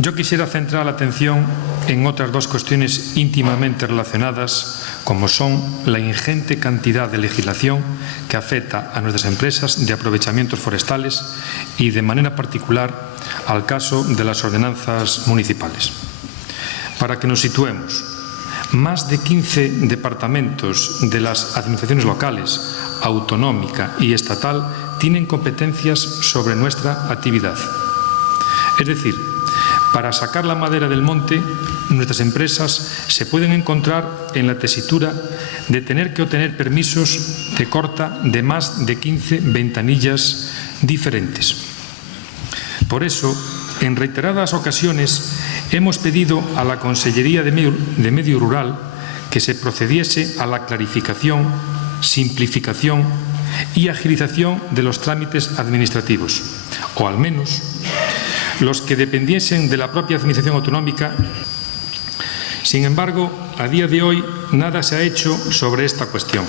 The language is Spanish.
Yo quisiera centrar la atención en otras dos cuestiones íntimamente relacionadas, como son la ingente cantidad de legislación que afecta a nuestras empresas de aprovechamientos forestales y, de manera particular, al caso de las ordenanzas municipales. Para que nos situemos, más de 15 departamentos de las administraciones locales, autonómica y estatal tienen competencias sobre nuestra actividad. Es decir, para sacar la madera del monte, nuestras empresas se pueden encontrar en la tesitura de tener que obtener permisos de corta de más de 15 ventanillas diferentes. Por eso, en reiteradas ocasiones, hemos pedido a la Consellería de Medio Rural que se procediese a la clarificación, simplificación y agilización de los trámites administrativos, o al menos los que dependiesen de la propia Administración autonómica. Sin embargo, a día de hoy nada se ha hecho sobre esta cuestión.